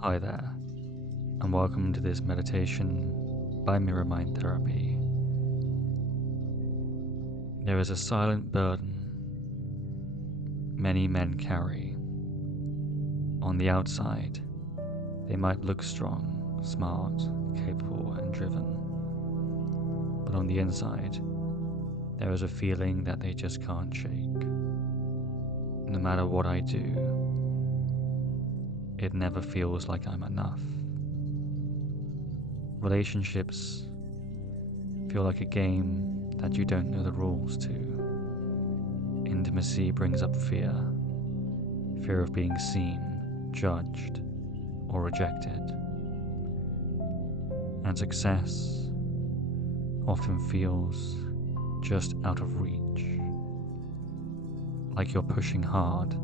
Hi there, and welcome to this meditation by Mirror Mind Therapy. There is a silent burden many men carry. On the outside, they might look strong, smart, capable, and driven. But on the inside, there is a feeling that they just can't shake. No matter what I do, it never feels like I'm enough. Relationships feel like a game that you don't know the rules to. Intimacy brings up fear of being seen, judged, or rejected. And success often feels just out of reach, like you're pushing hard,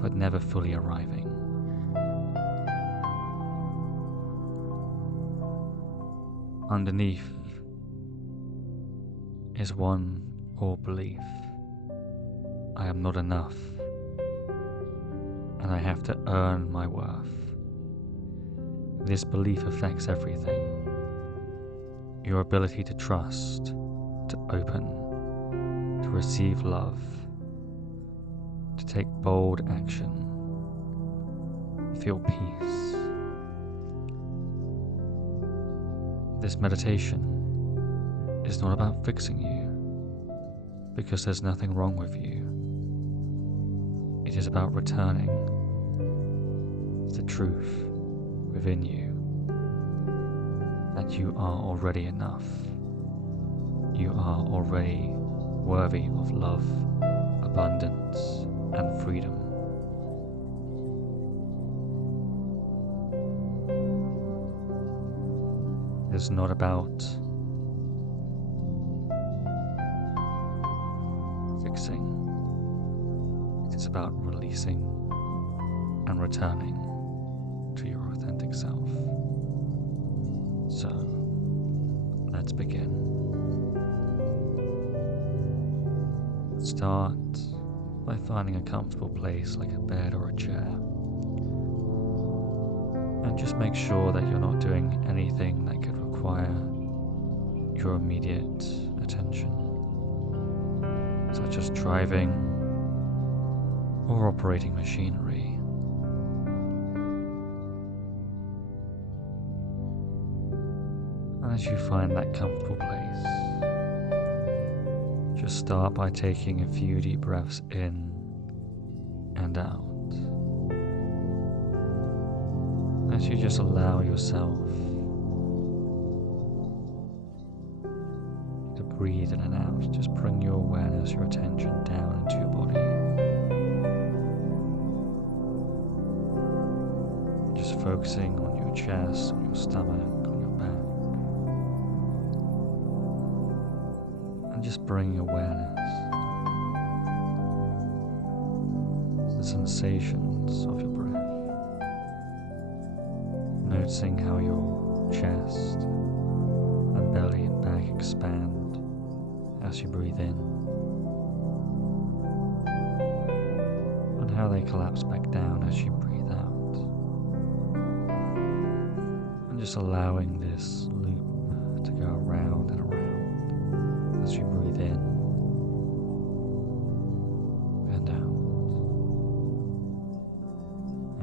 but never fully arriving. Underneath is one core belief: I am not enough, and I have to earn my worth. This belief affects everything: your ability to trust, to open, to receive love, to take bold action, feel peace. This meditation is not about fixing you, because there's nothing wrong with you. It is about returning to the truth within you, that you are already enough. You are already worthy of love, abundance, and freedom. It is not about fixing. It is about releasing and returning to your authentic self. So, let's begin. Start by finding a comfortable place like a bed or a chair. And just make sure that you're not doing anything that could require your immediate attention, such as driving or operating machinery. And as you find that comfortable place, just start by taking a few deep breaths in and out. As you just allow yourself to breathe in and out, just bring your awareness, your attention down into your body. Just focusing on your chest, on your stomach, on your back. And just bringing awareness to the sensations of your breath. Noticing how your chest and belly and back expand as you breathe in, and how they collapse back down as you breathe out. And just allowing this loop to go around and around as you breathe in and out,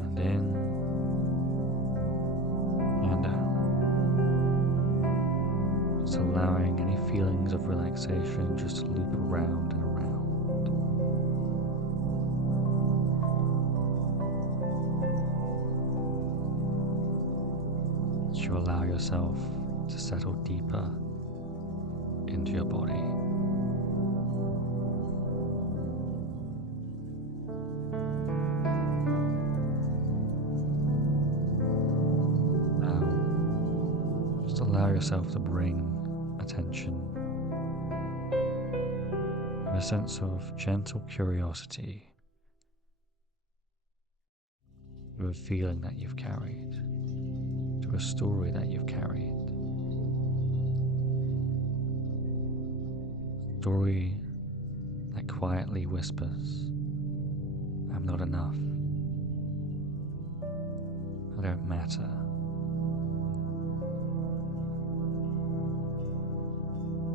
and in and out. Just allowing any feelings of relaxation just to loop around and around. As you allow yourself to settle deeper into your body. Just allow yourself to bring attention with a sense of gentle curiosity to a feeling that you've carried, to a story that you've carried. A story that quietly whispers, I'm not enough. I don't matter.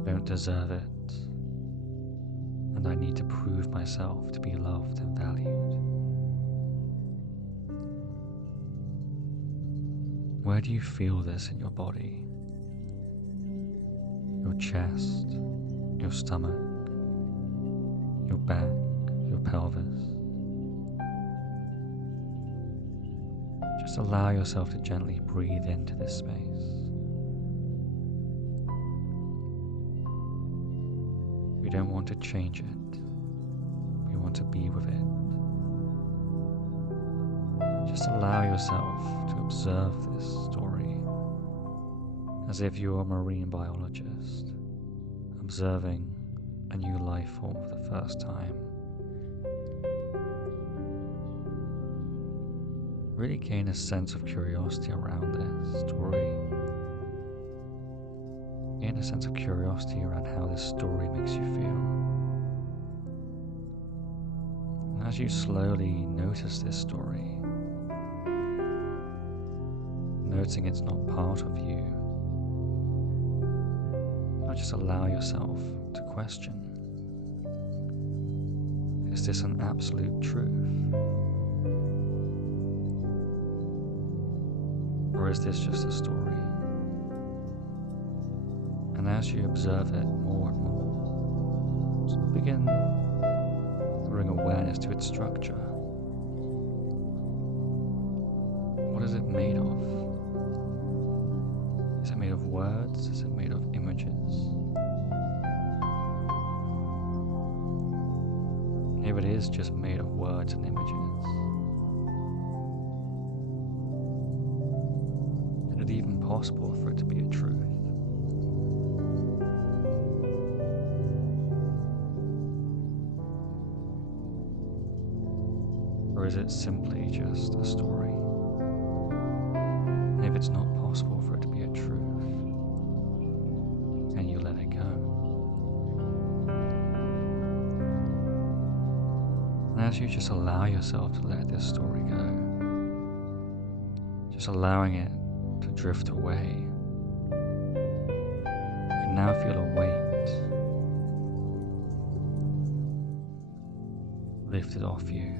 I don't deserve it, and I need to prove myself to be loved and valued. Where do you feel this in your body? Your chest, your stomach, your back, your pelvis. Just allow yourself to gently breathe into this space. We don't want to change it. We want to be with it. Just allow yourself to observe this story as if you were a marine biologist, observing a new life form for the first time. Really gain a sense of curiosity around this story. Gain a sense of curiosity around how this story makes you feel. And as you slowly notice this story, noticing it's not part of you, now just allow yourself to question. Is this an absolute truth? Or is this just a story? And as you observe it more and more, just begin to bring awareness to its structure. What is it made of? Is it made of words? Is it made of images? If it is just made of words and images, is it even possible for it to be a truth? Or is it simply just a story? And if it's not possible for it to be a truth, can you let it go? And as you just allow yourself to let this story go, just allowing it to drift away, you can now feel a weight lifted off you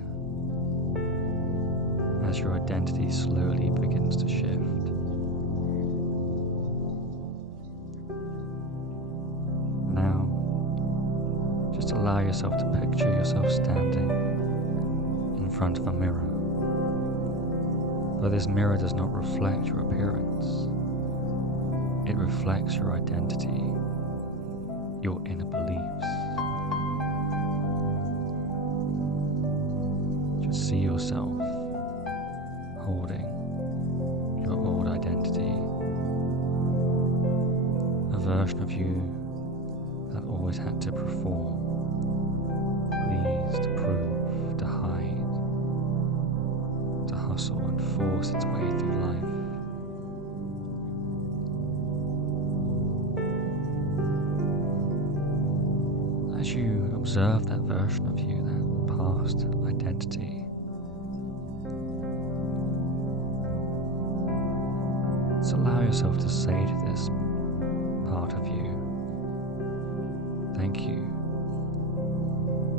as your identity slowly begins to shift. Now, just allow yourself to picture yourself standing in front of a mirror. But this mirror does not reflect your appearance. It reflects your identity, your inner beliefs. Just see yourself holding your old identity, a version of you that always had to perform, please, to prove, to hide, to hustle and force its way through life. As you observe that version of you, that past identity, just allow yourself to say to this part of you, thank you.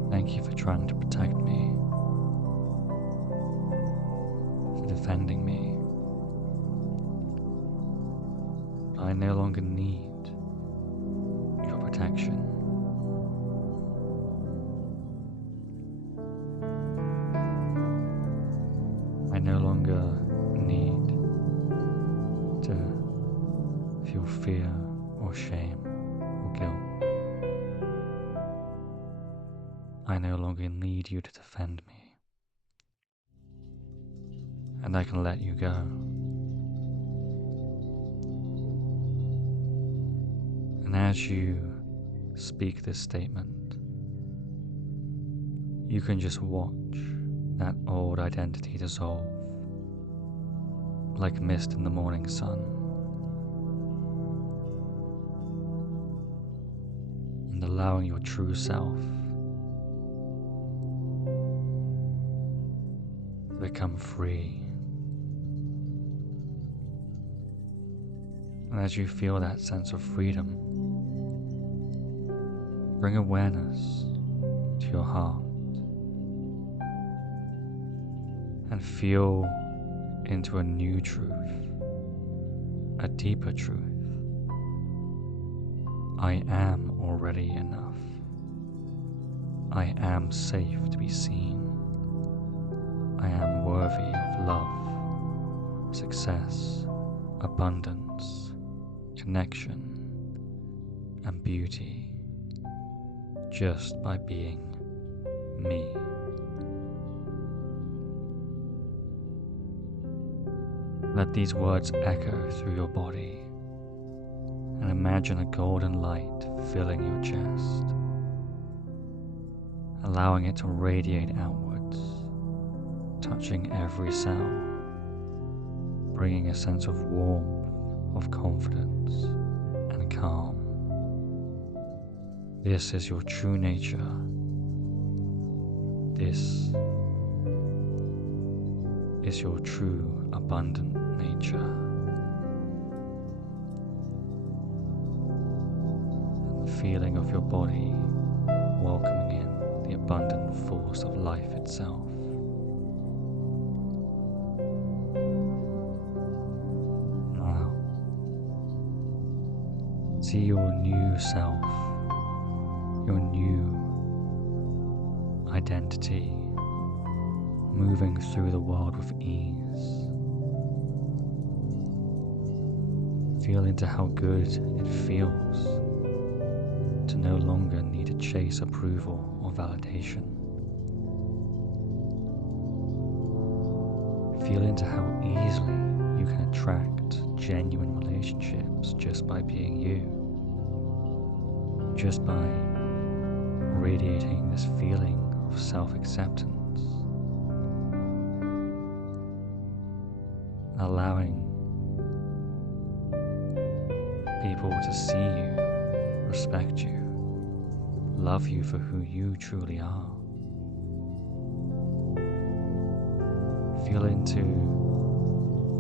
Thank you for trying to protect me, for defending me. I no longer need your protection. I no longer need to feel fear or shame or guilt. I no longer need you to defend me, and I can let you go. And as you speak this statement, you can just watch that old identity dissolve like mist in the morning sun, and allowing your true self to become free, And as you feel that sense of freedom, bring awareness to your heart and feel into a new truth, a deeper truth. I am already enough. I am safe to be seen. I am worthy of love, success, abundance, connection, and beauty just by being me. Let these words echo through your body and imagine a golden light filling your chest, allowing it to radiate outwards, touching every cell, bringing a sense of warmth, of confidence and calm. This is your true nature. This is your true abundant nature. And the feeling of your body welcoming in the abundant force of life itself. Now, see your new self, your new identity moving through the world with ease. Feel into how good it feels to no longer need to chase approval or validation. Feel into how easily you can attract genuine relationships just by being you, just by radiating this feeling of self-acceptance, allowing people to see you, respect you, love you for who you truly are. Feel into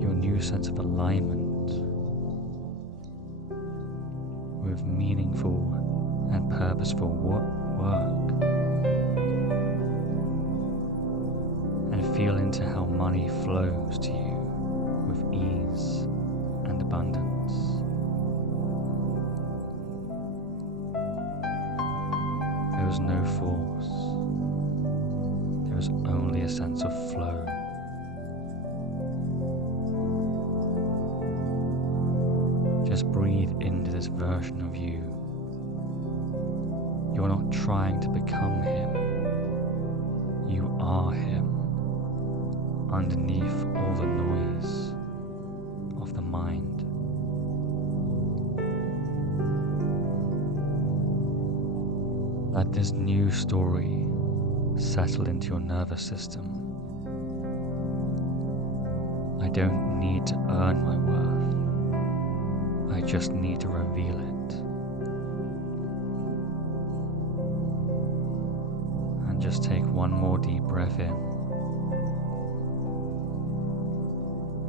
your new sense of alignment with meaningful and purposeful work. And feel into how money flows to you with ease and abundance. There is no force. There is only a sense of flow. Just breathe into this version of you. You're not trying to become him. You are him, underneath all the noise of the mind. Let this new story settle into your nervous system. I don't need to earn my worth. I just need to reveal it. And just take one more deep breath in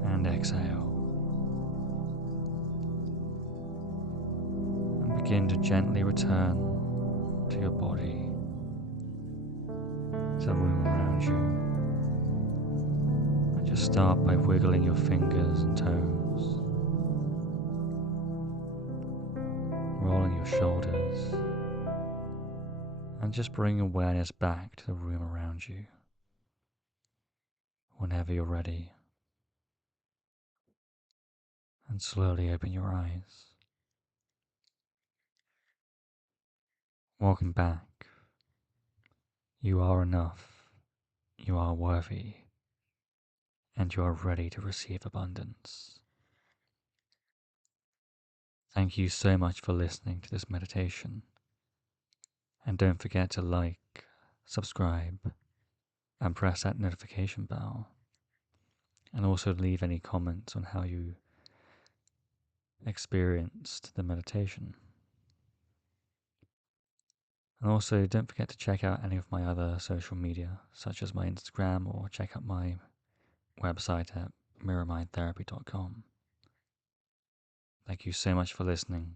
and exhale. And begin to gently return to your body, to the room around you. And just start by wiggling your fingers and toes, rolling your shoulders, and just bring awareness back to the room around you whenever you're ready. And slowly open your eyes. Welcome back. You are enough. You are worthy. And you are ready to receive abundance. Thank you so much for listening to this meditation. And don't forget to like, subscribe, and press that notification bell. And also leave any comments on how you experienced the meditation. And also don't forget to check out any of my other social media, such as my Instagram, or check out my website at mirrormindtherapy.com. Thank you so much for listening.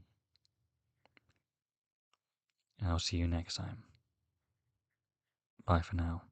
And I'll see you next time. Bye for now.